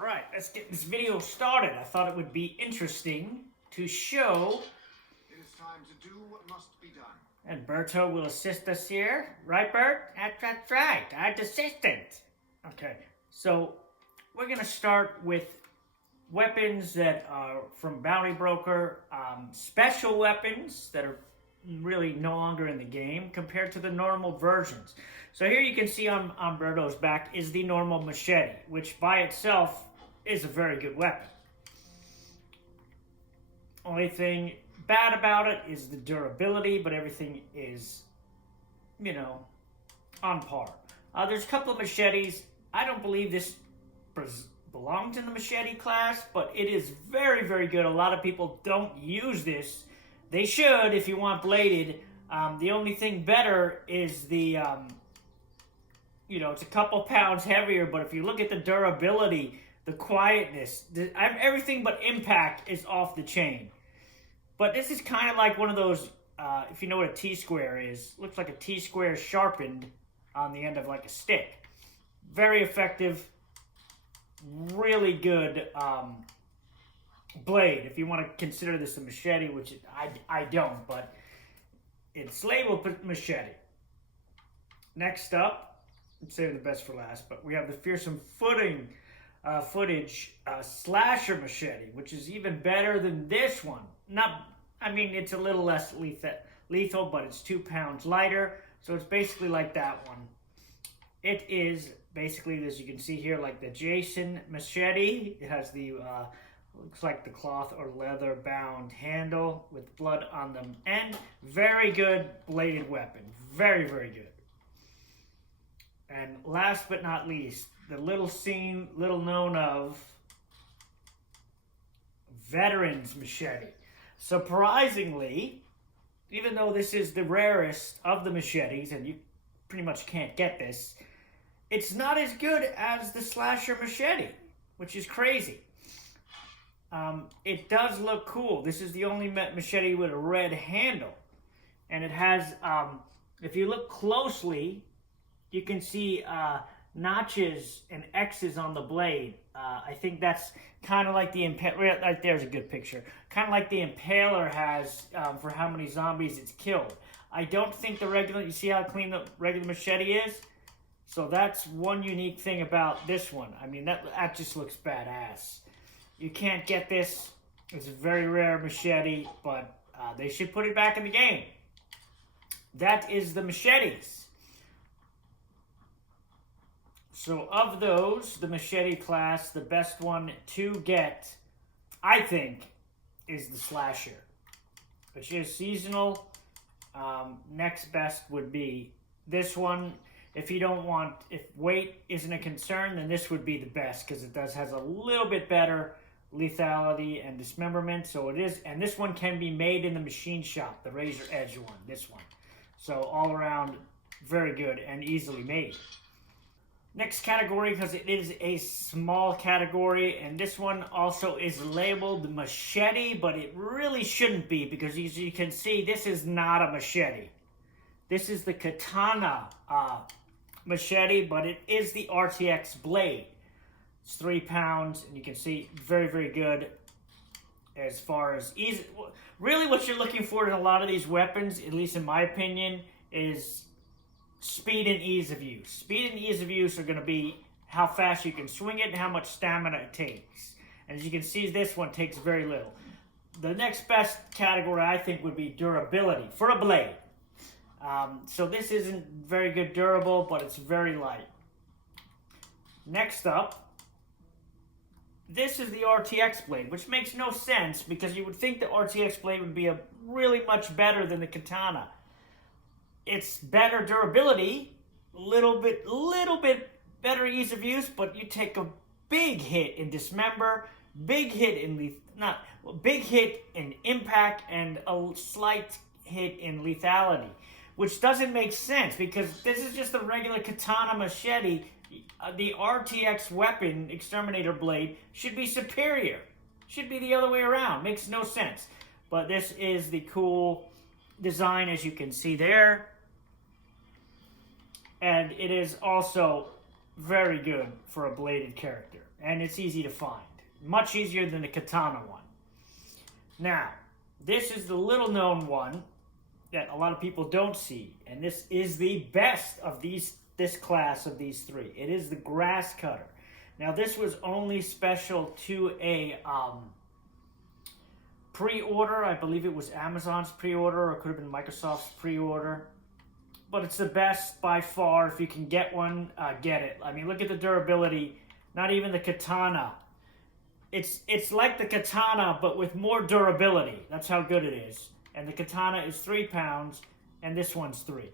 Alright, let's get this video started. I thought it would be interesting to show. It is time to do what must be done. And Berto will assist us here. Right, Bert? That's right. I'm the assistant. Okay, so we're going to start with weapons that are from Bounty Broker, special weapons that are really no longer in the game compared to the normal versions. So here you can see on Berto's back is the normal machete, which by itself is a very good weapon. Only thing bad about it is the durability, but everything is, you know, on par. There's a couple of machetes. I don't believe this belongs in the machete class, but it is very, very good. A lot of people don't use this. They should if you want bladed. The only thing better is the, it's a couple pounds heavier, but if you look at the durability, the quietness, everything but impact is off the chain. But this is kind of like one of those, if you know what a T-square is, looks like a T-square sharpened on the end of like a stick. Very effective, really good blade, if you want to consider this a machete, which I don't, but it's labeled machete. Next up, let's save the best for last, but we have the fearsome footage slasher machete, which is even better than this one. It's a little less lethal, but it's 2 pounds lighter, so it's basically like that one. It is basically, as you can see here, like the Jason machete. It has the looks like the cloth or leather bound handle with blood on the end. Very good bladed weapon. Very, very good. And last but not least, the little known of Veterans machete. Surprisingly, even though this is the rarest of the machetes, and you pretty much can't get this, it's not as good as the slasher machete, which is crazy. It does look cool. This is the only machete with a red handle. And it has, if you look closely, you can see notches and X's on the blade. I think that's kind of like the Impaler. Right there's a good picture. Kind of like the Impaler has for how many zombies it's killed. I don't think the regular, you see how clean the regular machete is? So that's one unique thing about this one. I mean, that just looks badass. You can't get this. It's a very rare machete, but they should put it back in the game. That is the machetes. So of those, the machete class, the best one to get, I think, is the slasher, which is seasonal. Next best would be this one. If weight isn't a concern, then this would be the best because it has a little bit better lethality and dismemberment. So it is, and this one can be made in the machine shop, the razor edge one, this one. So all around, very good and easily made. Next category, because it is a small category, and this one also is labeled machete, but it really shouldn't be because as you can see, this is not a machete. This is the Katana machete, but it is the RTX blade. It's 3 pounds, and you can see very, very good as far as easy. Really what you're looking for in a lot of these weapons, at least in my opinion, is speed and ease of use. Speed and ease of use are going to be how fast you can swing it and how much stamina it takes. And as you can see, this one takes very little. The next best category, I think, would be durability for a blade. So this isn't very good durable, but it's very light. Next up, this is the RTX blade, which makes no sense because you would think the RTX blade would be really much better than the Katana. It's better durability, little bit better ease of use, but you take a big hit in dismember, big hit in impact, and a slight hit in lethality, which doesn't make sense because this is just a regular Katana machete. The RTX weapon, exterminator blade, should be superior. Should be the other way around. Makes no sense. But this is the cool design, as you can see there. And it is also very good for a bladed character. and it's easy to find. Much easier than the Katana one. Now, this is the little known one that a lot of people don't see, and this is the best of this class of these three. It is the grass cutter. Now, this was only special to a pre-order. I believe it was Amazon's pre-order, or it could have been Microsoft's pre-order. But it's the best by far. If you can get one, get it. I mean, look at the durability. Not even the Katana. It's like the Katana, but with more durability. That's how good it is. And the Katana is 3 pounds, and this one's 3.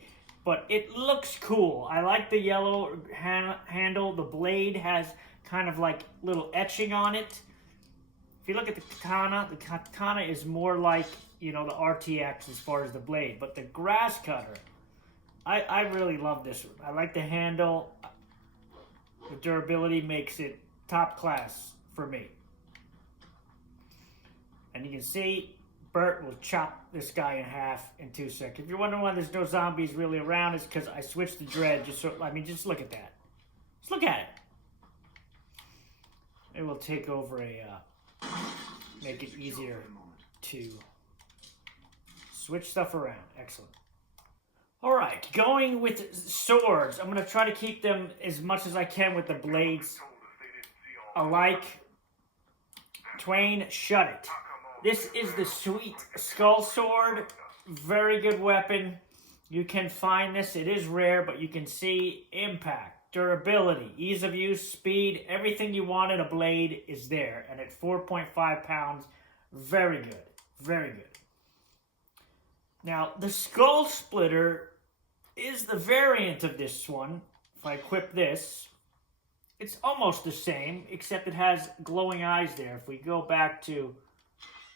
But it looks cool. I like the yellow handle. The blade has kind of like little etching on it. If you look at the Katana is more like, you know, the RTX as far as the blade. But the grass cutter, I really love this one. I like the handle. The durability makes it top class for me. And you can see Bert will chop this guy in half in 2 seconds. If you're wondering why there's no zombies really around, it's because I switched the dread. Just look at that. Just look at it. It will take over make it easier to switch stuff around. Excellent. Alright, going with swords. I'm going to try to keep them as much as I can with the blades alike. Twain, shut it. This is the Sweet Skull Sword. Very good weapon. You can find this. It is rare, but you can see impact, durability, ease of use, speed. Everything you want in a blade is there. And at 4.5 pounds, very good. Very good. Now, the Skull Splitter is the variant of this one. If I equip this, it's almost the same, except it has glowing eyes there. If we go back to...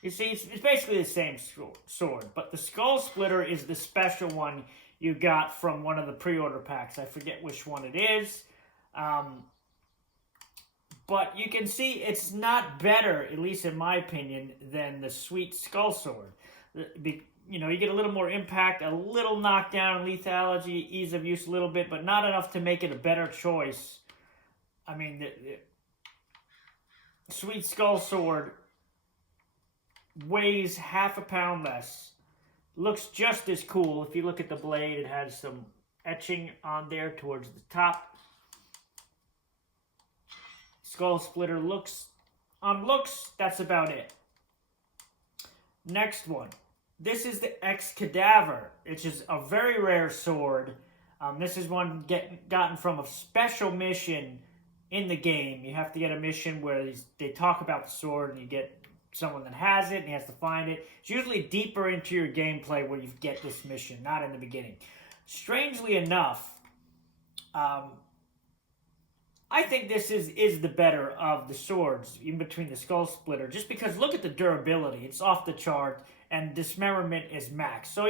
You see, it's basically the same sword, but the Skull Splitter is the special one you got from one of the pre-order packs. I forget which one it is. But you can see it's not better, at least in my opinion, than the Sweet Skull Sword. You know, you get a little more impact, a little knockdown, lethality, ease of use a little bit, but not enough to make it a better choice. I mean, the Sweet Skull Sword weighs half a pound less. Looks just as cool. If you look at the blade, it has some etching on there towards the top. Skull Splitter looks, that's about it. Next one. This is the X-Cadaver, which is a very rare sword. This is one gotten from a special mission in the game. You have to get a mission where they talk about the sword, and you get someone that has it, and he has to find it. It's usually deeper into your gameplay where you get this mission, not in the beginning. Strangely enough, I think this is the better of the swords, in between the Skull Splitter, just because look at the durability. It's off the chart, and dismemberment is max. So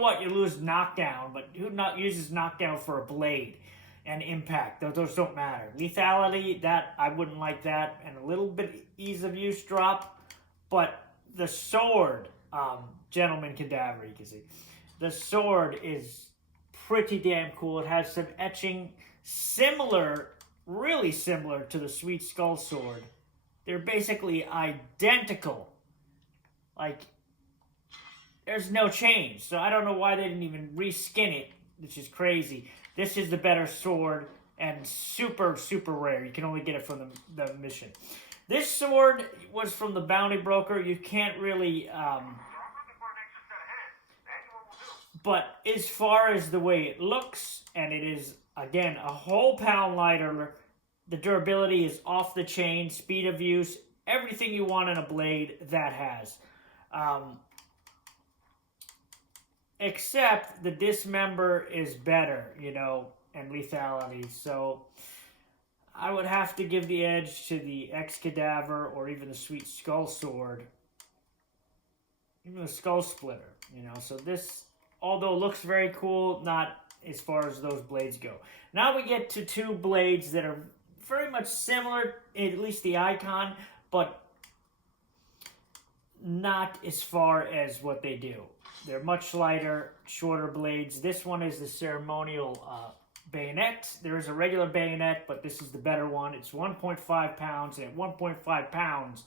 what? You lose knockdown, but who uses knockdown for a blade? And impact, those don't matter. Lethality, that I wouldn't like that, and a little bit ease of use drop. But the sword, Gentleman Cadaver, you can see, the sword is pretty damn cool. It has some etching, really similar to the Sweet Skull Sword. They're basically identical. Like, there's no change. So I don't know why they didn't even reskin it, which is crazy. This is the better sword, and super, super rare. You can only get it from the mission. This sword was from the Bounty Broker. You can't really... but as far as the way it looks, and it is, again, a whole pound lighter, the durability is off the chain, speed of use, everything you want in a blade, that has. Except the dismember is better, you know, and lethality. So I would have to give the edge to the X-Cadaver or even the Sweet Skull Sword. Even the Skull Splitter, you know. So this, although looks very cool, not as far as those blades go. Now we get to two blades that are very much similar, at least the icon, but not as far as what they do. They're much lighter, shorter blades. This one is the ceremonial bayonet. There is a regular bayonet, but this is the better one. It's 1.5 pounds, and at 1.5 pounds,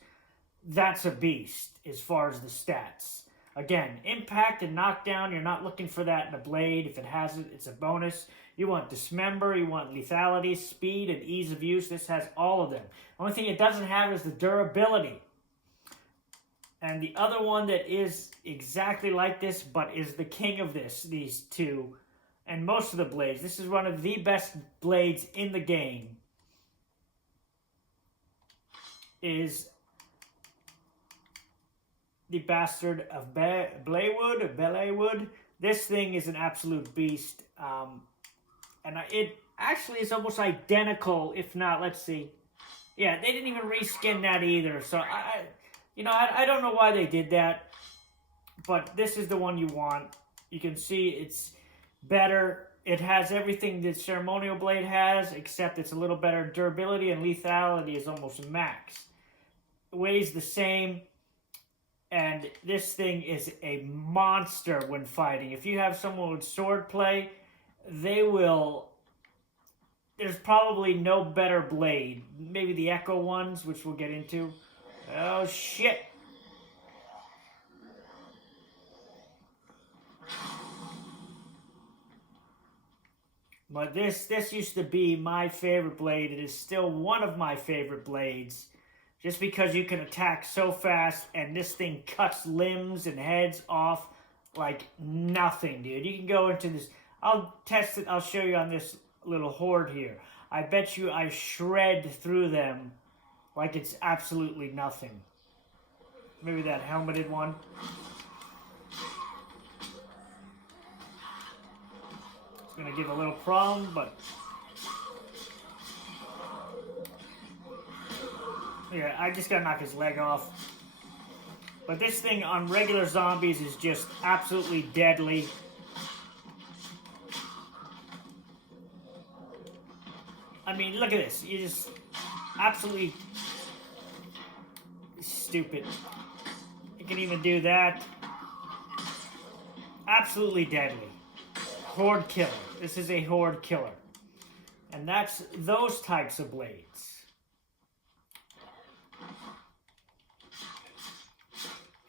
that's a beast as far as the stats. Again, impact and knockdown, you're not looking for that in a blade. If it has it, it's a bonus. You want dismember, you want lethality, speed, and ease of use. This has all of them. The only thing it doesn't have is the durability. And the other one that is exactly like this, but is the king of these two, and most of the blades. This is one of the best blades in the game. Is the Bastard of Belaywood. This thing is an absolute beast. And it actually is almost identical, if not, let's see. Yeah, they didn't even reskin that either. So, I don't know why they did that. But this is the one you want. You can see it's better. It has everything that Ceremonial Blade has, except it's a little better. Durability and lethality is almost max. It weighs the same. And this thing is a monster when fighting. If you have someone with swordplay, they will... There's probably no better blade. Maybe the Echo ones, which we'll get into. Oh, shit. But this used to be my favorite blade. It is still one of my favorite blades. Just because you can attack so fast, and this thing cuts limbs and heads off like nothing, dude. You can go into this. I'll test it. I'll show you on this little horde here. I bet you I shred through them like it's absolutely nothing. Maybe that helmeted one. It's going to give a little problem, but... Yeah, I just gotta knock his leg off. But this thing on regular zombies is just absolutely deadly. I mean, look at this. You just absolutely stupid. You can even do that. Absolutely deadly. Horde killer. This is a horde killer. And that's those types of blades.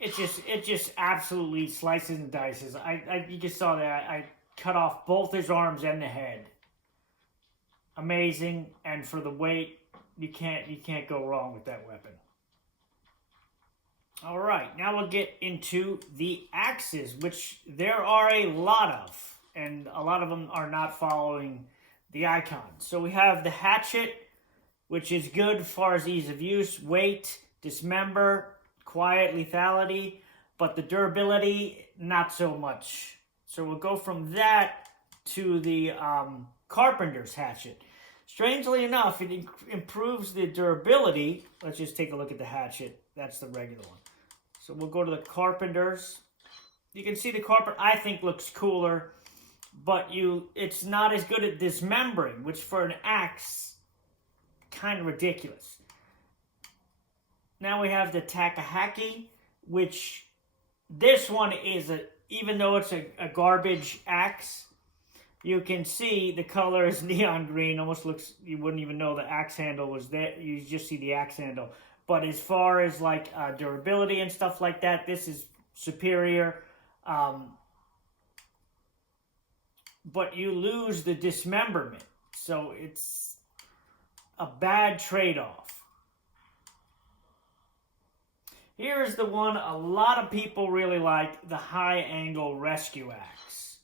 It just absolutely slices and dices. You just saw that. I cut off both his arms and the head. Amazing, and for the weight, you can't go wrong with that weapon. All right, now we'll get into the axes, which there are a lot of, and a lot of them are not following the icon. So we have the Hatchet, which is good as far as ease of use, weight, dismember, quiet, lethality, but the durability, not so much. So we'll go from that to the Carpenter's Hatchet. Strangely enough, it improves the durability. Let's just take a look at the Hatchet. That's the regular one. So we'll go to the Carpenter's. You can see the Carpenter, I think, looks cooler, but it's not as good at dismembering, which for an axe, kind of ridiculous. Now we have the Takahaki, which this one is, even though it's a garbage axe, you can see the color is neon green. Almost looks, you wouldn't even know the axe handle was there. You just see the axe handle. But as far as like durability and stuff like that, this is superior. But you lose the dismemberment. So it's a bad trade-off. Here is the one a lot of people really like, the high-angle rescue axe.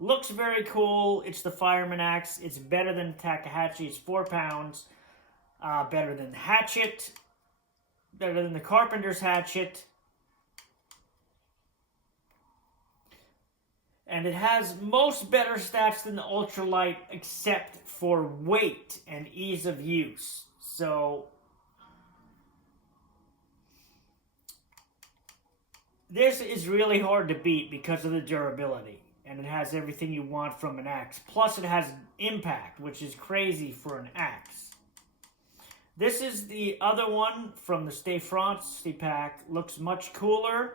Looks very cool. It's the fireman axe. It's better than Takahashi. It's 4 pounds. Better than Hatchet. Better than the Carpenter's Hatchet. And it has most better stats than the ultralight, except for weight and ease of use. So this is really hard to beat because of the durability. And it has everything you want from an axe. Plus it has impact, which is crazy for an axe. This is the other one from the Stay Frosty pack. Looks much cooler.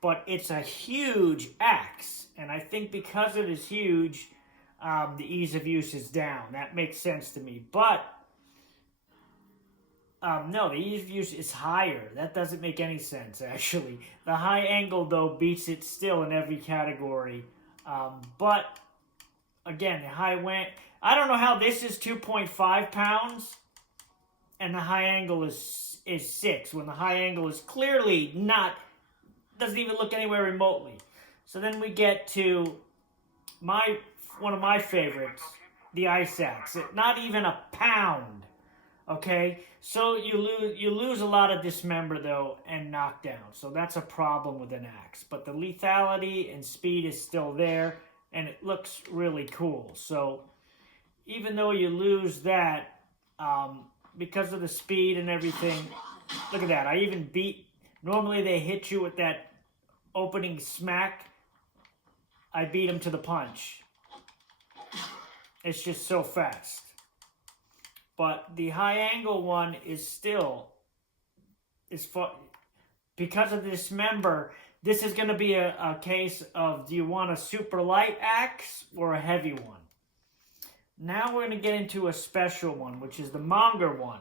But it's a huge axe. And I think because it is huge, the ease of use is down. That makes sense to me. But, no, the ease of use is higher. That doesn't make any sense, actually. The high angle, though, beats it still in every category. But, again, the high went... I don't know how this is 2.5 pounds and the high angle is 6, when the high angle is clearly not... doesn't even look anywhere remotely. So then we get to one of my favorites, the ice axe. Not even a pound. Okay, so you lose a lot of dismember though and knockdown. So that's a problem with an axe. But the lethality and speed is still there, and it looks really cool. So even though you lose that, because of the speed and everything, look at that. I even beat. Normally they hit you with that opening smack. I beat him to the punch. It's just so fast. But the high angle one is still, because of the dismember, this is going to be a case of, do you want a super light axe or a heavy one? Now we're going to get into a special one, which is the Monger one,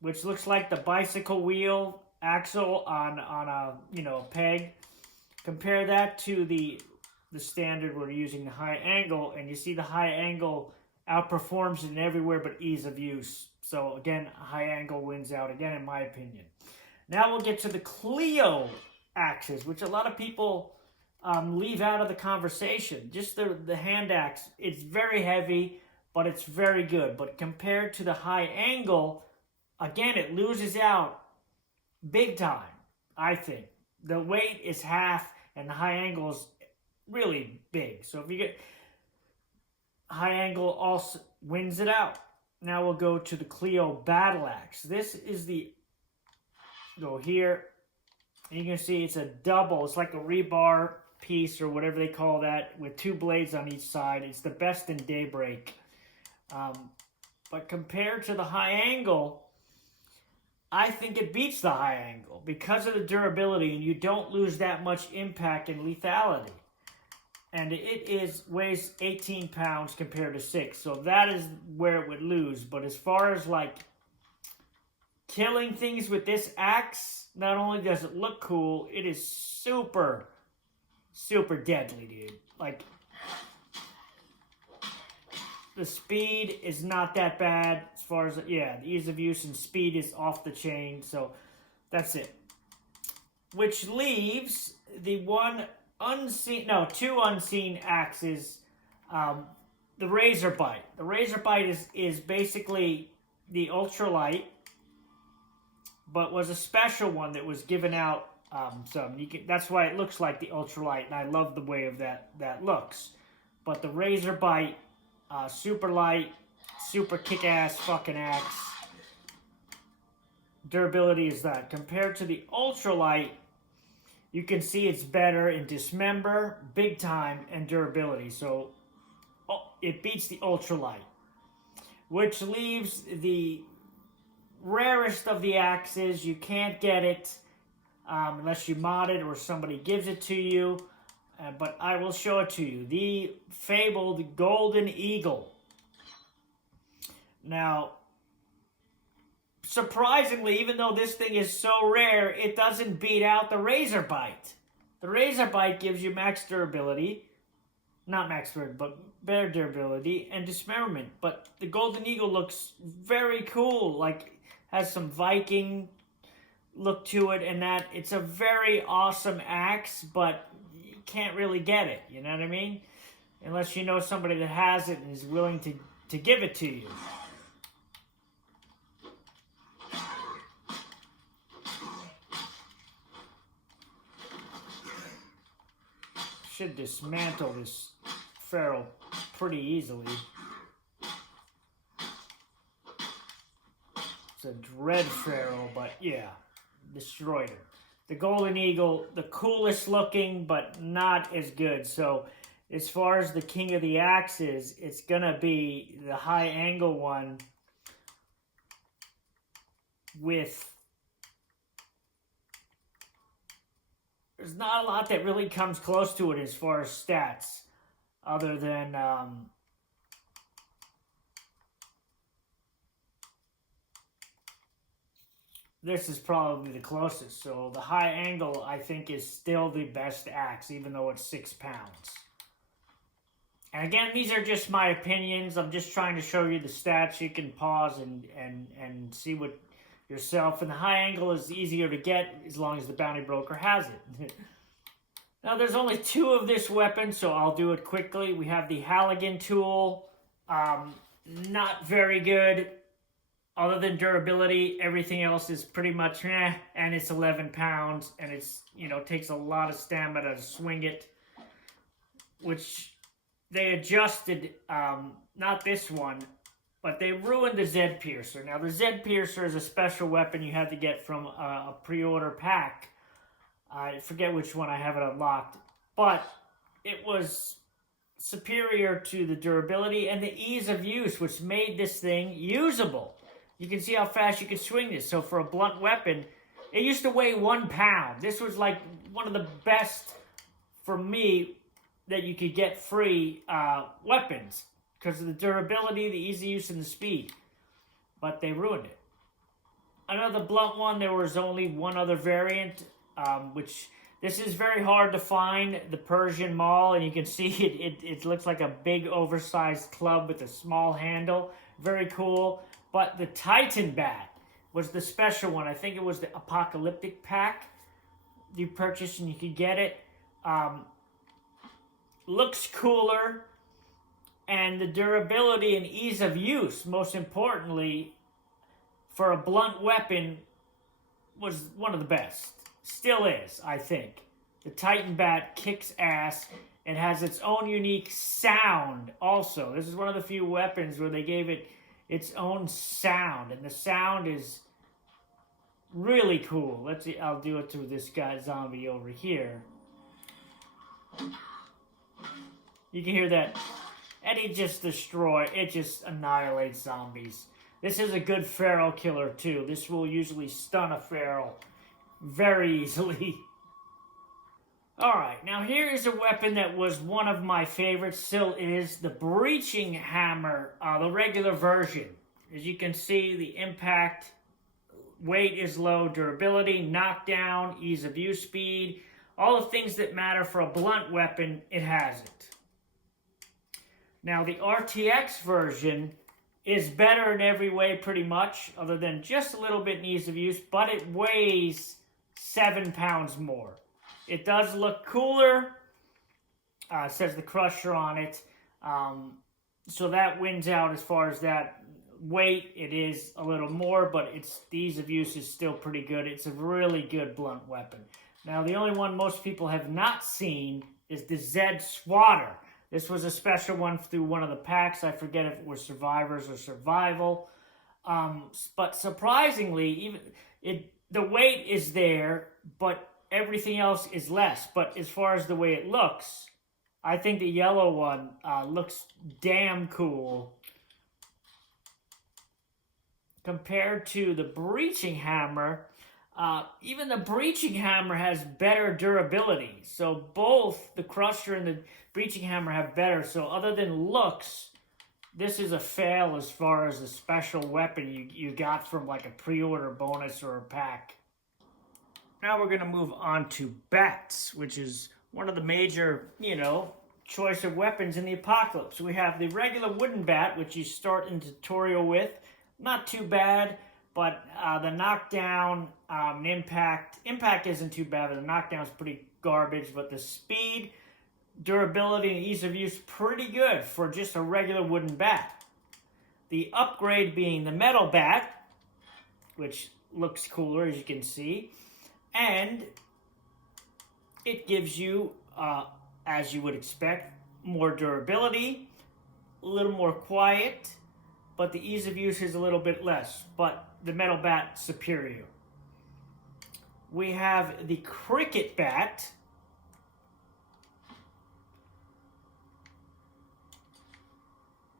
which looks like the bicycle wheel axle on a peg. Compare that to the standard we're using, the high angle, and you see the high angle outperforms it in everywhere but ease of use. So again, high angle wins out again, in my opinion. Now we'll get to the Cleo axes, which a lot of people leave out of the conversation. Just the hand axe, it's very heavy, but it's very good. But compared to the high angle, again, it loses out big time, I think. The weight is half, and the high angle is really big. So if you get... high angle also wins it out. Now we'll go to the Cleo Battle Axe. This is the... go here. And you can see it's a double. It's like a rebar piece or whatever they call that with 2 blades on each side. It's the best in Daybreak. But compared to the high angle, I think it beats the high angle because of the durability, and you don't lose that much impact and lethality. And it weighs 18 pounds compared to 6. So that is where it would lose. But as far as like killing things with this axe, not only does it look cool, it is super, super deadly, dude. Like, the speed is not that bad as far as, the ease of use and speed is off the chain. So that's it. Which leaves the two unseen axes, the Razor Bite. The Razor Bite is basically the ultralight, but was a special one that was given out that's why it looks like the ultralight, and I love the way of that looks. But the Razor Bite, super light, super kick-ass fucking axe. Durability is that. Compared to the ultralight, you can see it's better in dismember, big time, and durability. So it beats the ultralight, which leaves the rarest of the axes. You can't get it unless you mod it or somebody gives it to you. But I will show it to you. The fabled Golden Eagle. Now, surprisingly, even though this thing is so rare, it doesn't beat out the Razor Bite. The Razor Bite gives you max durability. Not max durability, but better durability and dismemberment. But the Golden Eagle looks very cool. Like, has some Viking look to it, and that it's a very awesome axe, but you can't really get it. You know what I mean? Unless you know somebody that has it and is willing to give it to you. Should dismantle this ferrule pretty easily. It's a dread ferrule, but yeah, destroyed her. The Golden Eagle, the coolest looking, but not as good. So as far as the king of the axes, it's gonna be the high angle one with... there's not a lot that really comes close to it as far as stats. other than this is probably the closest. So the high angle, I think, is still the best axe, even though it's 6 pounds. And again, these are just my opinions. I'm just trying to show you the stats. You can pause and see what yourself. And the high angle is easier to get as long as the bounty broker has it. Now, there's only 2 of this weapon, so I'll do it quickly. We have the Halligan tool. Not very good. Other than durability, everything else is pretty much and it's 11 pounds, and it's, you know, takes a lot of stamina to swing it, which they adjusted, not this one, but they ruined the Z Piercer. Now, the Z Piercer is a special weapon you had to get from a pre-order pack. I forget which one I have it unlocked, but it was superior to the durability and the ease of use, which made this thing usable. You can see how fast you can swing this. So for a blunt weapon, it used to weigh 1 pound. This was like one of the best, for me, that you could get free weapons because of the durability, the easy use, and the speed. But they ruined it. Another blunt one, there was only one other variant, which this is very hard to find, the Persian Maul, and you can see it looks like a big oversized club with a small handle. Very cool. But the Titan Bat was the special one. I think it was the Apocalyptic Pack you purchased and you could get it. Looks cooler, and the durability and ease of use, most importantly, for a blunt weapon, was one of the best. Still is, I think. The Titan Bat kicks ass and has its own unique sound also. This is one of the few weapons where they gave it its own sound, and the sound is really cool. Let's see, I'll do it to this guy zombie over here. You can hear that, and it just annihilates zombies. This is a good feral killer too. This will usually stun a feral very easily. Alright, now here is a weapon that was one of my favorites, still is, the Breaching Hammer, the regular version. As you can see, the impact, weight is low, durability, knockdown, ease of use, speed, all the things that matter for a blunt weapon, it has it. Now the RTX version is better in every way pretty much, other than just a little bit in ease of use, but it weighs 7 pounds more. It does look cooler. It says the Crusher on it. So that wins out as far as that weight. It is a little more, but the ease of use is still pretty good. It's a really good blunt weapon. Now, the only one most people have not seen is the Z Swatter. This was a special one through one of the packs. I forget if it was Survivors or Survival. But surprisingly, the weight is there, but everything else is less. But as far as the way it looks, I think the yellow one looks damn cool compared to the Breaching Hammer. Even the Breaching Hammer has better durability. So both the Crusher and the Breaching Hammer have better. So other than looks, this is a fail as far as a special weapon you got from like a pre-order bonus or a pack. Now we're going to move on to bats, which is one of the major, choice of weapons in the apocalypse. We have the regular wooden bat, which you start in tutorial with. Not too bad, but the knockdown, impact isn't too bad, but the knockdown is pretty garbage. But the speed, durability, and ease of use, pretty good for just a regular wooden bat. The upgrade being the metal bat, which looks cooler, as you can see. And it gives you, as you would expect, more durability, a little more quiet, but the ease of use is a little bit less. But the metal bat, superior. We have the cricket bat,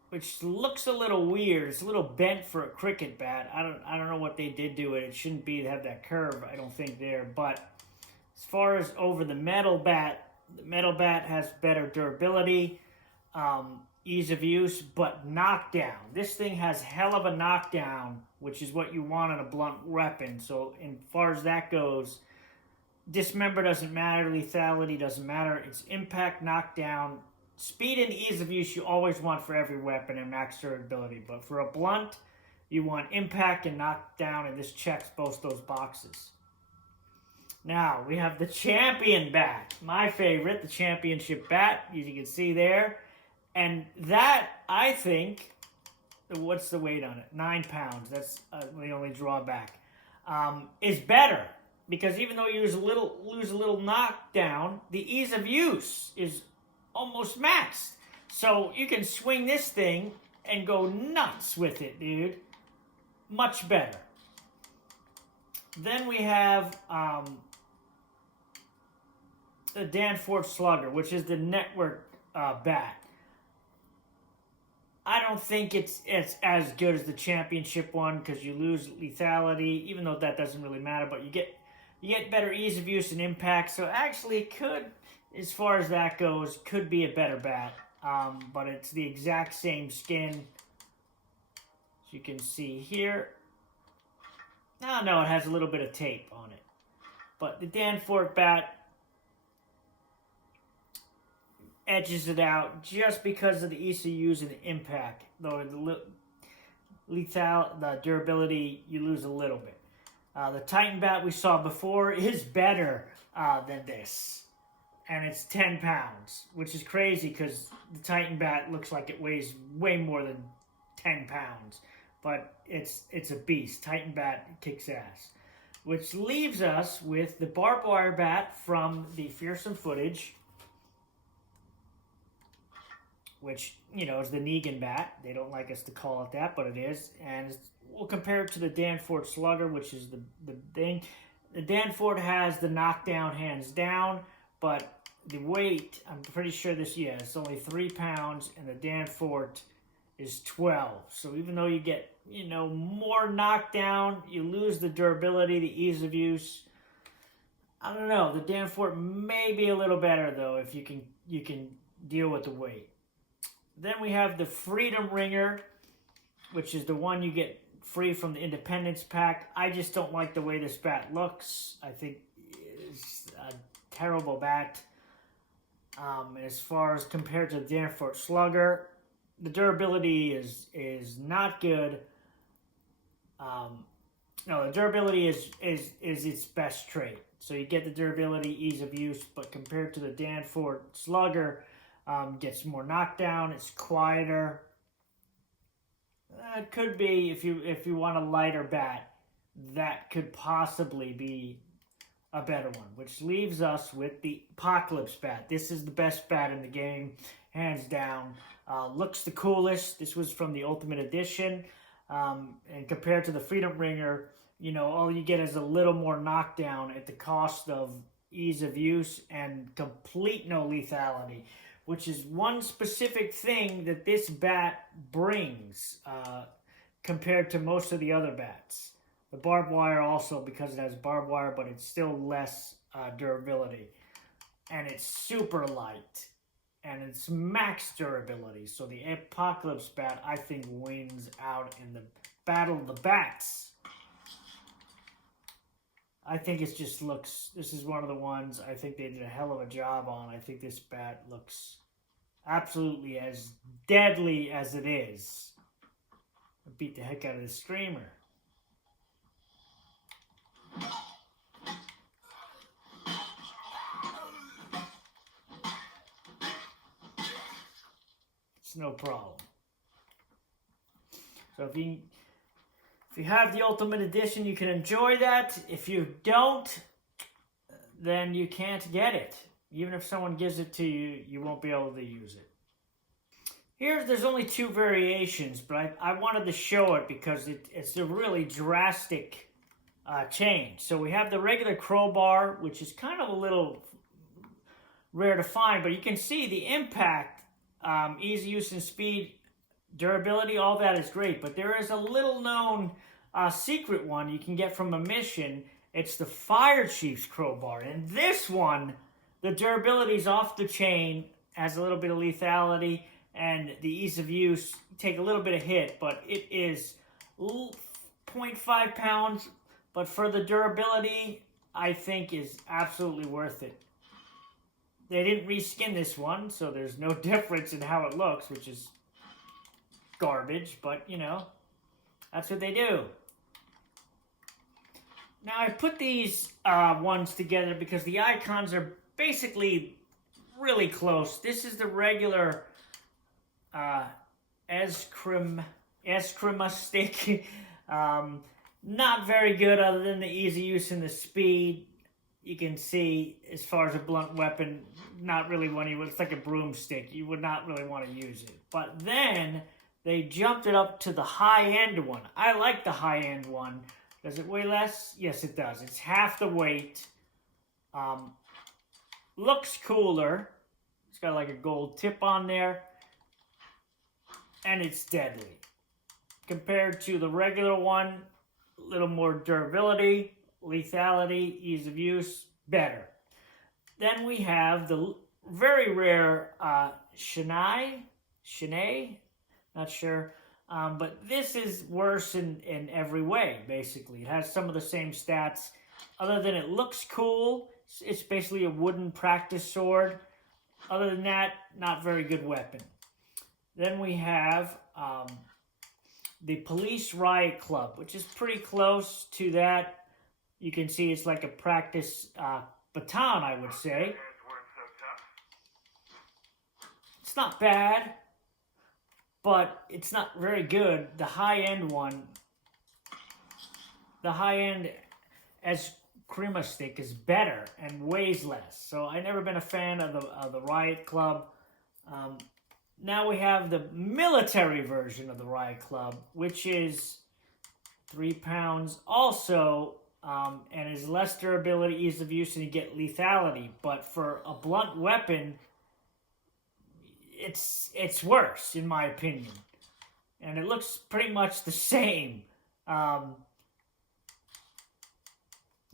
which looks a little weird. It's a little bent for a cricket bat. I don't know what they did to it. It shouldn't have that curve, I don't think, there. But as far as over the metal bat has better durability. ease of use, but knockdown. This thing has hell of a knockdown, which is what you want on a blunt weapon. So as far as that goes, dismember doesn't matter, lethality doesn't matter. It's impact, knockdown, speed, and ease of use you always want for every weapon, and max durability. But for a blunt, you want impact and knockdown, and this checks both those boxes. Now, we have the champion bat. My favorite, the championship bat, as you can see there. And that, I think, what's the weight on it? 9 pounds. That's the only drawback. Is better. Because even though you lose a little knockdown, the ease of use is almost maxed. So you can swing this thing and go nuts with it, dude. Much better. Then we have the Danforth Slugger, which is the network bat. I don't think it's as good as the championship one because you lose lethality, even though that doesn't really matter. But you get better ease of use and impact. So actually, it could, as far as that goes, could be a better bat. But it's the exact same skin, as you can see here. No, it has a little bit of tape on it. But the Danforth bat edges it out just because of the ease of use and the impact. Though the durability, you lose a little bit. The Titan bat we saw before is better than this. And it's 10 pounds, which is crazy because the Titan bat looks like it weighs way more than 10 pounds. But it's a beast. Titan bat kicks ass. Which leaves us with the barbed wire bat from the fearsome footage, which, is the Negan bat. They don't like us to call it that, but it is. And we'll compare it to the Danforth Slugger, which is the thing. The Danforth has the knockdown hands down, but the weight, I'm pretty sure it's only 3 pounds, and the Danforth is 12. So even though you get, more knockdown, you lose the durability, the ease of use. I don't know. The Danforth may be a little better, though, if you can deal with the weight. Then we have the Freedom Ringer, which is the one you get free from the Independence Pack. I just don't like the way this bat looks. I think it's a terrible bat. As far as compared to the Danforth Slugger, the durability is not good. The durability is its best trait. So you get the durability, ease of use, but compared to the Danforth Slugger, gets more knockdown. It's quieter. It could be if you want a lighter bat, that could possibly be a better one. Which leaves us with the Apocalypse bat. This is the best bat in the game, hands down. Looks the coolest. This was from the Ultimate Edition, and compared to the Freedom Ringer, all you get is a little more knockdown at the cost of ease of use and complete no lethality, which is one specific thing that this bat brings compared to most of the other bats. The barbed wire also, because it has barbed wire, but it's still less durability. And it's super light. And it's max durability. So the Apocalypse bat, I think, wins out in the Battle of the Bats. I think it just looks... This is one of the ones I think they did a hell of a job on. I think this bat looks absolutely as deadly as it is. I beat the heck out of this Screamer. It's no problem. So if you have the Ultimate Edition, you can enjoy that. If you don't, then you can't get it. Even if someone gives it to you, you won't be able to use it. There's only 2 variations, but I wanted to show it because it's a really drastic change. So we have the regular crowbar, which is kind of a little rare to find, but you can see the impact, easy use and speed, durability, all that is great. But there is a little known secret one you can get from a mission. It's the Fire Chief's crowbar. And this one, the durability is off the chain, has a little bit of lethality, and the ease of use, take a little bit of hit, but it is 0.5 pounds, but for the durability, I think is absolutely worth it. They didn't reskin this one, so there's no difference in how it looks, which is garbage, but you know, that's what they do. Now I put these ones together because the icons are basically really close. This is the regular Eskrima stick. Not very good other than the easy use and the speed. You can see as far as a blunt weapon, not really one you would, it's like a broomstick. You would not really want to use it. But then they jumped it up to the high-end one. I like the high-end one. Does it weigh less? Yes, it does. It's half the weight. Looks cooler. It's got like a gold tip on there. And it's deadly. Compared to the regular one, a little more durability, lethality, ease of use, better. Then we have the very rare Shanae, not sure. But this is worse in every way, basically. It has some of the same stats. Other than it looks cool, it's basically a wooden practice sword. Other than that, not very good weapon. Then we have the Police Riot Club, which is pretty close to that. You can see it's like a practice baton, I would say. It's not bad, but it's not very good. The high-end one, the high-end Eskrima stick is better and weighs less. So I've never been a fan of the Riot Club. Now we have the military version of the Riot Club, which is 3 pounds also, and is less durability, ease of use, and you get lethality. But for a blunt weapon, it's worse, in my opinion. And it looks pretty much the same.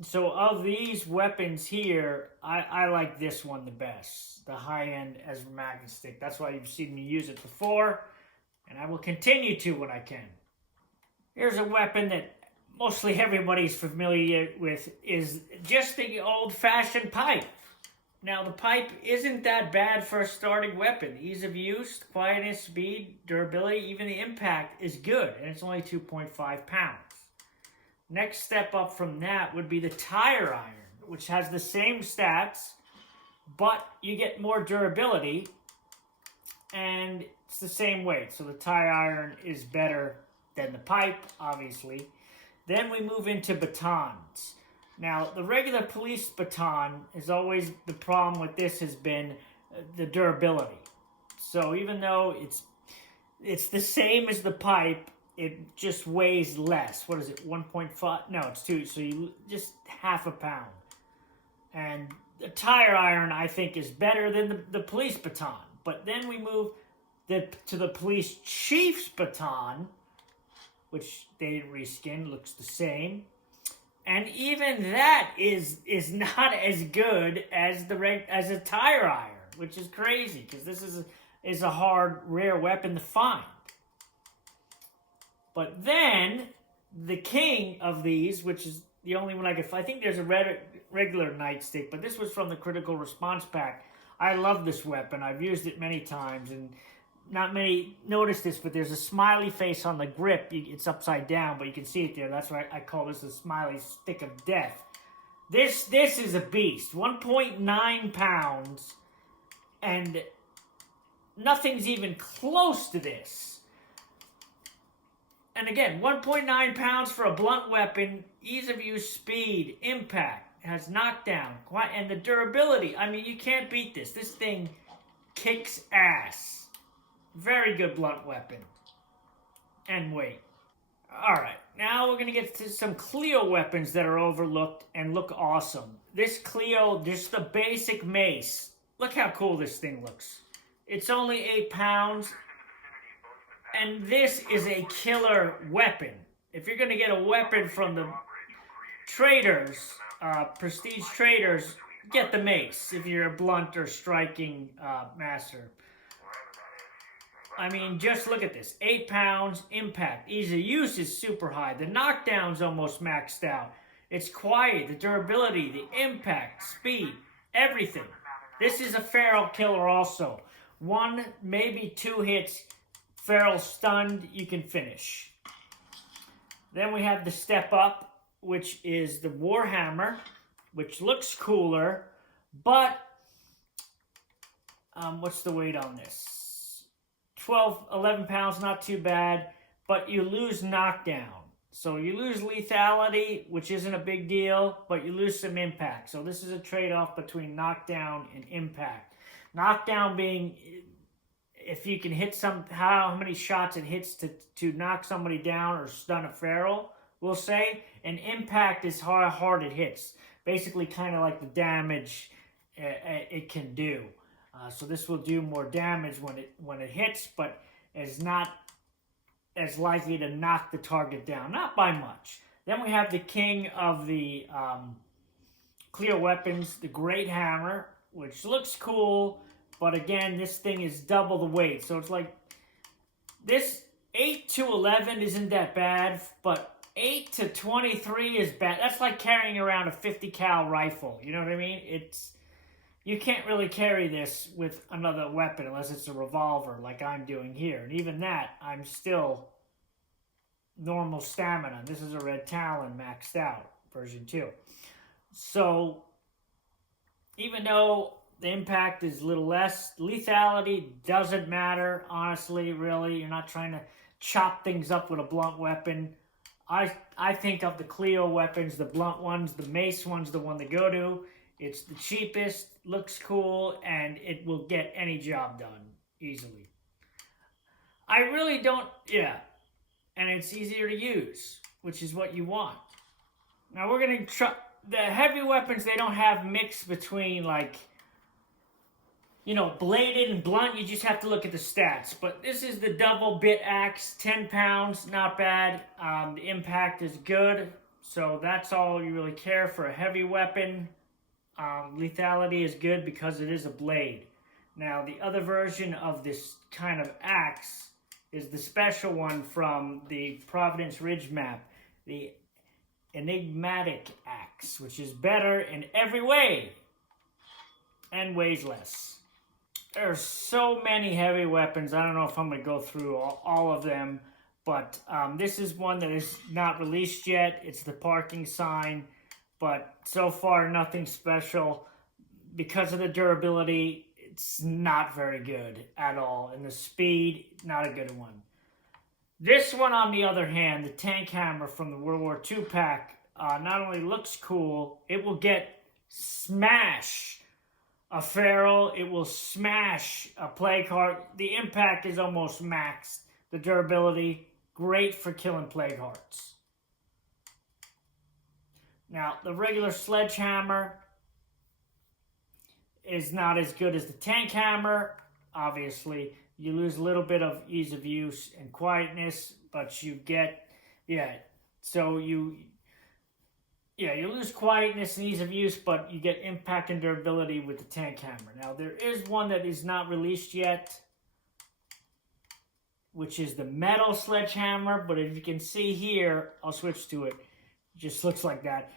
So of these weapons here, I like this one the best. The high-end Eskrima stick. That's why you've seen me use it before. And I will continue to when I can. Here's a weapon that mostly everybody's familiar with. Is just the old-fashioned pipe. Now, the pipe isn't that bad for a starting weapon. Ease of use, quietness, speed, durability, even the impact is good. And it's only 2.5 pounds. Next step up from that would be the tire iron, which has the same stats, but you get more durability, and it's the same weight. So the tire iron is better than the pipe, obviously. Then we move into batons. Now, the regular police baton is always, the problem with this has been the durability. So even though it's the same as the pipe, it just weighs less. What is it, 1.5? No, it's 2, so you just half a pound. And the tire iron, I think, is better than the police baton. But then we move to the police chief's baton, which they didn't reskin, looks the same. And even that is not as good as a tire iron, which is crazy, because this is a hard, rare weapon to find. But then, the king of these, which is the only one I could find, I think there's a regular nightstick, but this was from the Critical Response Pack. I love this weapon. I've used it many times, and not many notice this, but there's a smiley face on the grip. It's upside down, but you can see it there. That's why I call this a smiley stick of death. This is a beast. 1.9 pounds, and nothing's even close to this. And again, 1.9 pounds for a blunt weapon, ease of use, speed, impact, has knockdown, and the durability. I mean, you can't beat this. This thing kicks ass. Very good blunt weapon. And weight. Alright, now we're going to get to some Cleo weapons that are overlooked and look awesome. This Cleo, just the basic mace. Look how cool this thing looks. It's only 8 pounds. And this is a killer weapon. If you're going to get a weapon from the traders, prestige traders, get the mace if you're a blunt or striking master. I mean, just look at this. 8 pounds, impact. Ease of use is super high. The knockdown's almost maxed out. It's quiet, the durability, the impact, speed, everything. This is a feral killer also. 1, maybe 2 hits, feral stunned, you can finish. Then we have the step up, which is the Warhammer, which looks cooler, but what's the weight on this? 12, 11 pounds, not too bad, but you lose knockdown. So you lose lethality, which isn't a big deal, but you lose some impact. So this is a trade-off between knockdown and impact. Knockdown being if you can hit how many shots it hits to knock somebody down or stun a feral, we'll say. And impact is how hard it hits. Basically kind of like the damage it can do. So this will do more damage when it hits, but is not as likely to knock the target down. Not by much. Then we have the king of the Cleo weapons, the Great Hammer, which looks cool, but again, this thing is double the weight. So it's like, this 8 to 11 isn't that bad, but 8 to 23 is bad. That's like carrying around a 50 cal rifle. You know what I mean? You can't really carry this with another weapon unless it's a revolver like I'm doing here. And even that, I'm still normal stamina. This is a Red Talon maxed out, version 2. So, even though the impact is a little less, lethality doesn't matter, honestly, really. You're not trying to chop things up with a blunt weapon. I think of the Cleo weapons, the blunt ones, the Mace one's the one to go to. It's the cheapest, looks cool, and it will get any job done easily. I really don't, and it's easier to use, which is what you want. Now we're going to try, the heavy weapons, they don't have mix between like, bladed and blunt. You just have to look at the stats. But this is the double bit axe, 10 pounds, not bad. The impact is good, so that's all you really care for a heavy weapon. Lethality is good because it is a blade. Now, the other version of this kind of axe is the special one from the Providence Ridge map, the Enigmatic axe, which is better in every way and weighs less. There are so many heavy weapons. I don't know if I'm going to go through all of them, but this is one that is not released yet. It's the parking sign. But so far, nothing special. Because of the durability, it's not very good at all. And the speed, not a good one. This one, on the other hand, the tank hammer from the World War II pack, not only looks cool, it will smash a feral. It will smash a plague heart. The impact is almost maxed. The durability, great for killing plague hearts. Now, the regular sledgehammer is not as good as the tank hammer. Obviously, you lose a little bit of ease of use and quietness, but you get, so you lose quietness and ease of use, but you get impact and durability with the tank hammer. Now, there is one that is not released yet, which is the metal sledgehammer, but if you can see here, I'll switch to it. It just looks like that.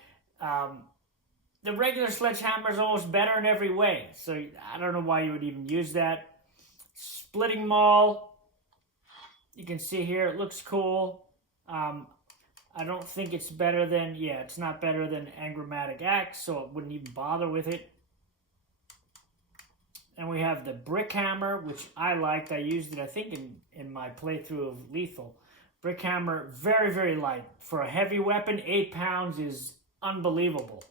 The regular sledgehammer is almost better in every way, so I don't know why you would even use that. Splitting maul, you can see here, it looks cool. I don't think it's better than, it's not better than Enigmatic axe, so it wouldn't even bother with it. And we have the brick hammer, which I liked. I used it, I think, in my playthrough of Lethal. Brick hammer, very, very light. For a heavy weapon, 8 pounds is unbelievable.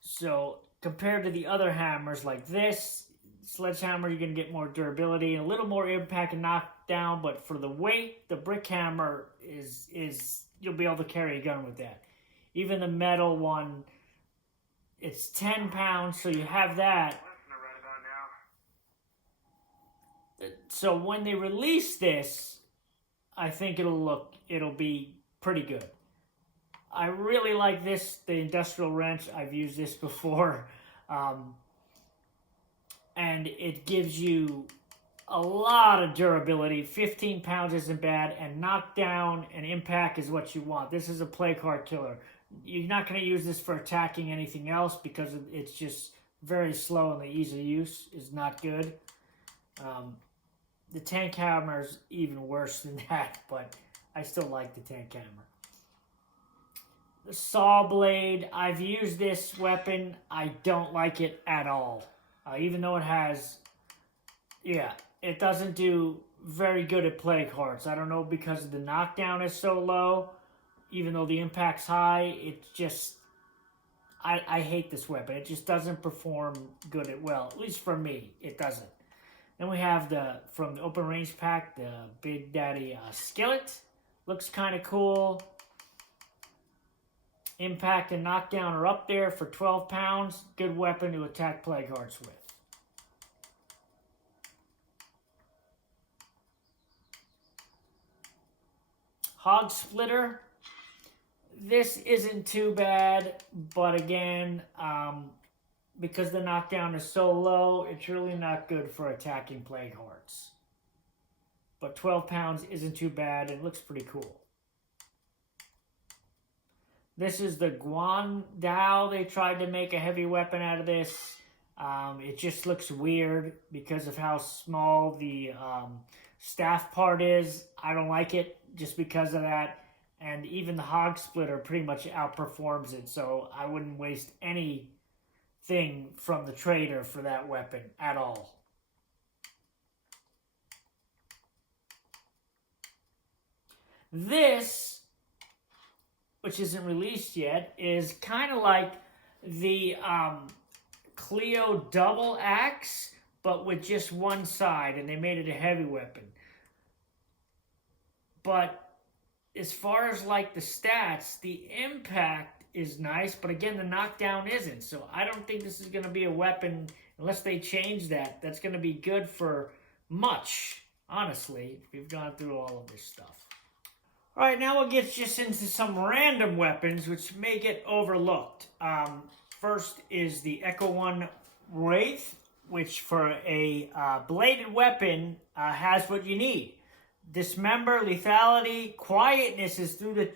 So, compared to the other hammers like this, sledgehammer, you're going to get more durability, a little more impact and knockdown, but for the weight, the brick hammer is you'll be able to carry a gun with that. Even the metal one, it's 10 pounds, so you have that. So when they release this, I think it'll be pretty good. I really like this, the industrial wrench. I've used this before. and it gives you a lot of durability. 15 pounds isn't bad, and knockdown and impact is what you want. This is a play card killer. You're not going to use this for attacking anything else because it's just very slow, and the ease of use is not good. The tank hammer is even worse than that, but I still like the tank hammer. The saw blade, I've used this weapon. I don't like it at all. Even though it has, it doesn't do very good at play cards. I don't know, because the knockdown is so low. Even though the impact's high, it just, I hate this weapon. It just doesn't perform good at least for me, it doesn't. Then we have from the open range pack, the Big Daddy Skillet. Looks kind of cool. Impact and knockdown are up there for 12 pounds. Good weapon to attack play cards with. Hog Splitter. This isn't too bad, but again, because the knockdown is so low, it's really not good for attacking play cards. But 12 pounds isn't too bad. It looks pretty cool. This is the Guandao. They tried to make a heavy weapon out of this. It just looks weird because of how small the staff part is. I don't like it just because of that. And even the Hog Splitter pretty much outperforms it. So I wouldn't waste anything from the trader for that weapon at all. This, which isn't released yet, is kind of like the Cleo double axe, but with just one side, and they made it a heavy weapon. But as far as like the stats, the impact is nice, but again, the knockdown isn't. So I don't think this is going to be a weapon, unless they change that, that's going to be good for much, honestly. We've gone through all of this stuff. All right, now we'll get just into some random weapons, which may get overlooked. First is the Echo 1 Wraith, which for a bladed weapon has what you need. Dismember, lethality, quietness is through the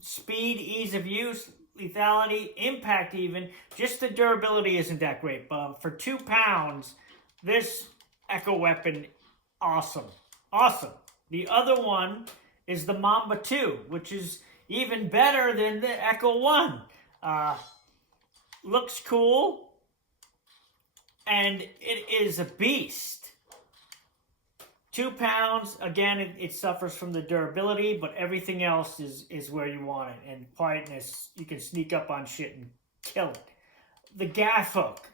speed, ease of use, lethality, impact even. Just the durability isn't that great. But for 2 pounds, this Echo weapon, awesome. Awesome. The other one is the Mamba 2, which is even better than the Echo 1. Looks cool, and it is a beast. 2 pounds, again, it suffers from the durability, but everything else is where you want it. And quietness, you can sneak up on shit and kill it. The gaff hook,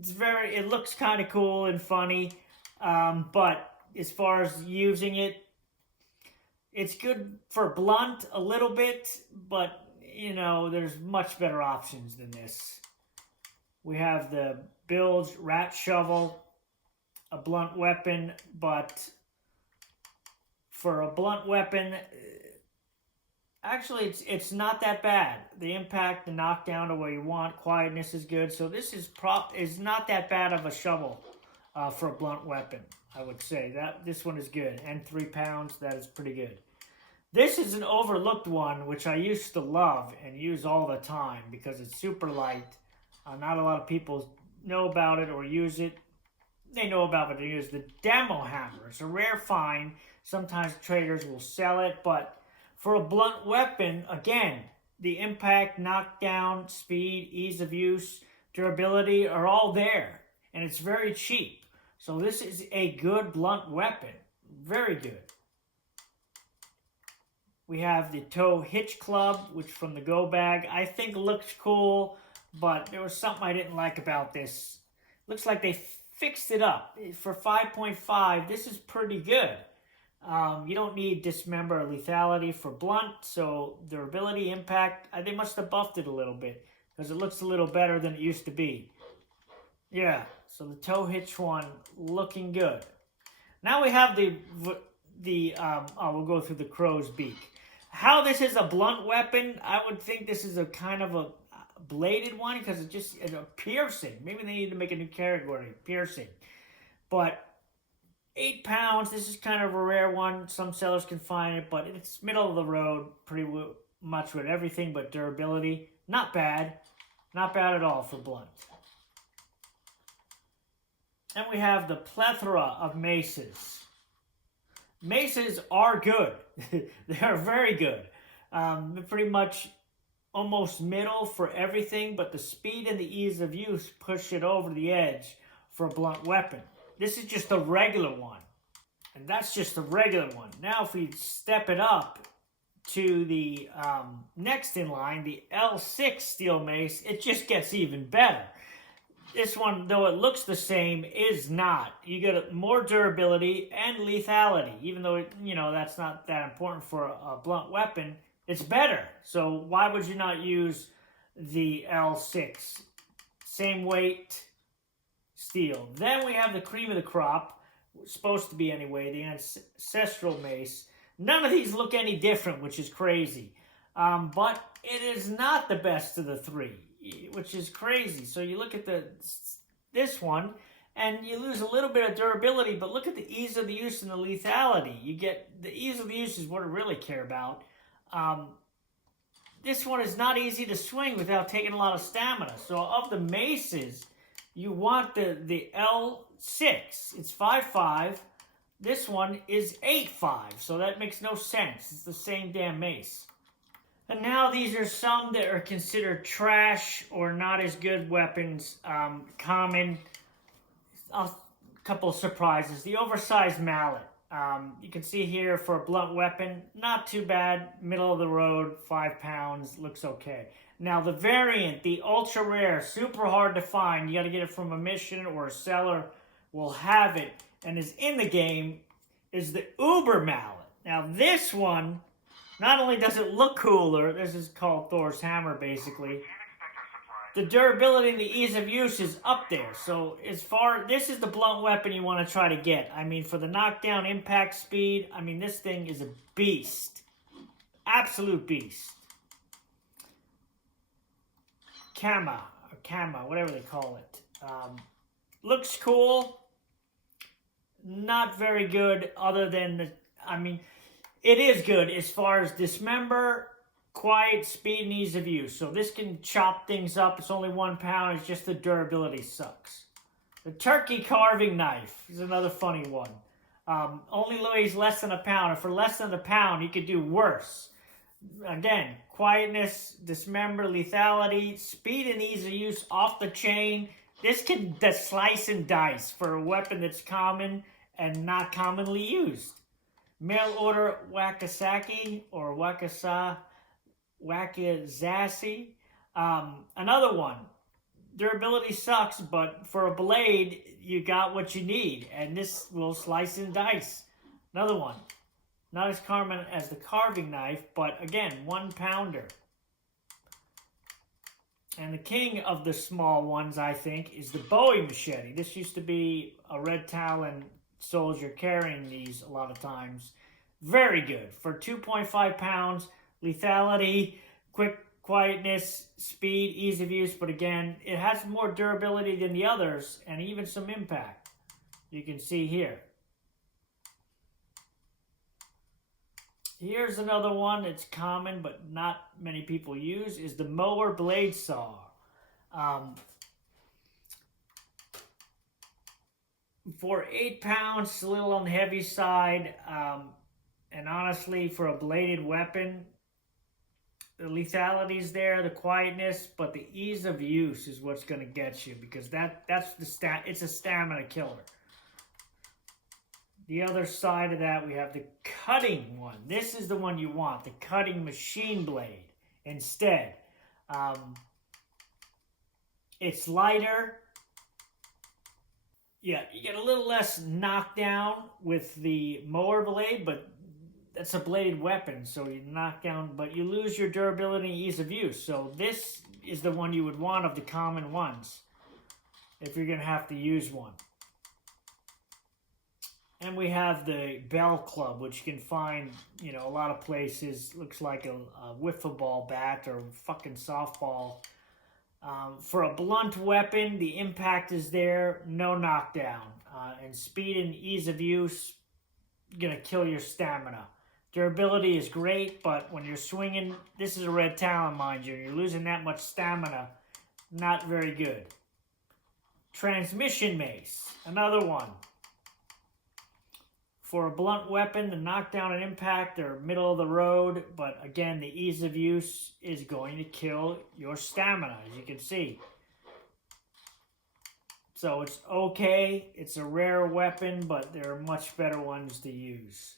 it looks kind of cool and funny, but as far as using it, it's good for blunt a little bit, but, you know, there's much better options than this. We have the Bilge Rat Shovel, a blunt weapon, but for a blunt weapon, actually, it's not that bad. The impact, the knockdown are where you want. Quietness is good. So this is not that bad of a shovel for a blunt weapon, I would say. This one is good. And 3 pounds, that is pretty good. This is an overlooked one, which I used to love and use all the time because it's super light. Not a lot of people know about it or use it. They know about it, they use the Demo Hammer. It's a rare find. Sometimes traders will sell it, but for a blunt weapon, again, the impact, knockdown, speed, ease of use, durability are all there, and it's very cheap. So this is a good blunt weapon. Very good. We have the Toe Hitch Club, which from the Go Bag, I think looks cool, but there was something I didn't like about this. Looks like they fixed it up. For 5.5, this is pretty good. You don't need dismember or lethality for blunt, so durability, impact, they must have buffed it a little bit because it looks a little better than it used to be. Yeah, so the Toe Hitch one looking good. Now we have we'll go through the Crow's Beak. How this is a blunt weapon, I would think this is a kind of a bladed one because it's a piercing. Maybe they need to make a new category, piercing. But 8 pounds, this is kind of a rare one. Some sellers can find it, but it's middle of the road pretty much with everything but durability. Not bad. Not bad at all for blunt. And we have the plethora of maces. Maces are good. They are very good. Pretty much almost middle for everything, but the speed and the ease of use push it over the edge for a blunt weapon. This is just a regular one. And that's just a regular one. Now if we step it up to the next in line, the L6 steel mace, it just gets even better. This one, though it looks the same, is not. You get more durability and lethality. Even though, that's not that important for a blunt weapon, it's better. So why would you not use the L6? Same weight steel. Then we have the cream of the crop, supposed to be anyway, the ancestral mace. None of these look any different, which is crazy. But it is not the best of the three, which is crazy. So you look at this one, and you lose a little bit of durability, but look at the ease of the use and the lethality. You get the ease of the use is what I really care about. This one is not easy to swing without taking a lot of stamina. So of the maces, you want the L6. It's 5.5. This one is 8.5, so that makes no sense. It's the same damn mace. And now these are some that are considered trash or not as good weapons. Common. A couple of surprises. The oversized mallet. You can see here for a blunt weapon, not too bad. Middle of the road, 5 pounds, looks okay. Now the variant, the ultra rare, super hard to find. You got to get it from a mission or a seller will have it and is in the game, is the Uber mallet. Now this one, not only does it look cooler, this is called Thor's hammer basically, the durability and the ease of use is up there. So this is the blunt weapon you want to try to get. I mean, for the knockdown impact speed, I mean, this thing is a beast. Absolute beast. Kama, whatever they call it. Looks cool. Not very good other than it is good as far as dismember, quiet, speed, and ease of use. So this can chop things up. It's only 1 pound. It's just the durability sucks. The turkey carving knife is another funny one. Only weighs less than a pound. And for less than a pound, you could do worse. Again, quietness, dismember, lethality, speed and ease of use off the chain. This can slice and dice for a weapon that's common and not commonly used. Mail order Wakasaki or Wakazasi. Another one. Durability sucks, but for a blade, you got what you need. And this will slice and dice. Another one. Not as common as the carving knife, but again, 1 pounder. And the king of the small ones, I think, is the Bowie machete. This used to be a Red Talon soldier carrying these a lot of times. Very good. For 2.5 pounds, lethality, quick quietness, speed, ease of use. But again, it has more durability than the others and even some impact. You can see here. Here's another one that's common but not many people use, is the mower blade saw. For 8 pounds, a little on the heavy side, and honestly, for a bladed weapon, the lethality's there, the quietness, but the ease of use is what's going to get you, because it's a stamina killer. The other side of that, we have the cutting one. This is the one you want, the cutting machine blade instead. It's lighter. Yeah, you get a little less knockdown with the mower blade, but that's a bladed weapon, so you knock down, but you lose your durability and ease of use. So this is the one you would want of the common ones if you're going to have to use one. And we have the Bell Club, which you can find, a lot of places. Looks like a wiffle ball bat or fucking softball For a blunt weapon, the impact is there, no knockdown. And speed and ease of use, gonna kill your stamina. Durability is great, but when you're swinging, this is a red talon, mind you, you're losing that much stamina, not very good. Transmission mace, another one. For a blunt weapon, the knockdown and impact are middle of the road, but again, the ease of use is going to kill your stamina, as you can see. So it's okay, it's a rare weapon, but there are much better ones to use.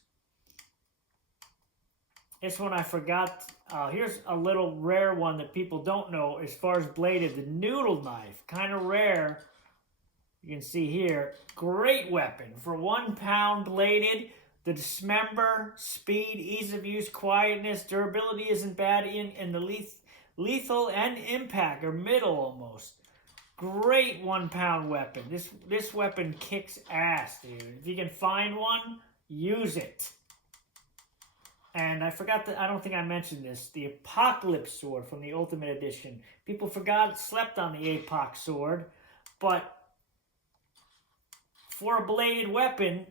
This one I forgot. Here's a little rare one that people don't know as far as bladed. The noodle knife, kind of rare. You can see here, great weapon. For 1 pound bladed, the dismember, speed, ease of use, quietness, durability isn't bad, and the lethal and impact are middle almost. Great 1 pound weapon. This weapon kicks ass, dude. If you can find one, use it. And I forgot that, I don't think I mentioned this, the Apocalypse Sword from the Ultimate Edition. People slept on the Apoc Sword, but for a bladed weapon,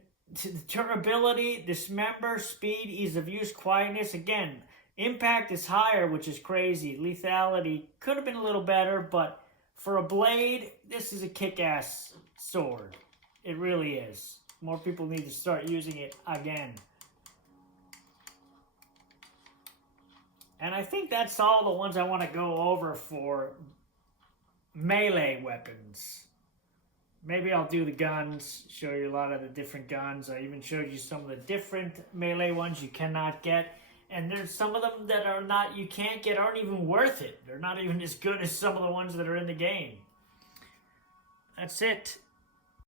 durability, dismember, speed, ease of use, quietness, again, impact is higher, which is crazy. Lethality could have been a little better, but for a blade, this is a kick-ass sword. It really is. More people need to start using it again. And I think that's all the ones I want to go over for melee weapons. Maybe I'll do the guns, show you a lot of the different guns. I even showed you some of the different melee ones you cannot get. And there's some of them that are not, you can't get, aren't even worth it. They're not even as good as some of the ones that are in the game. That's it.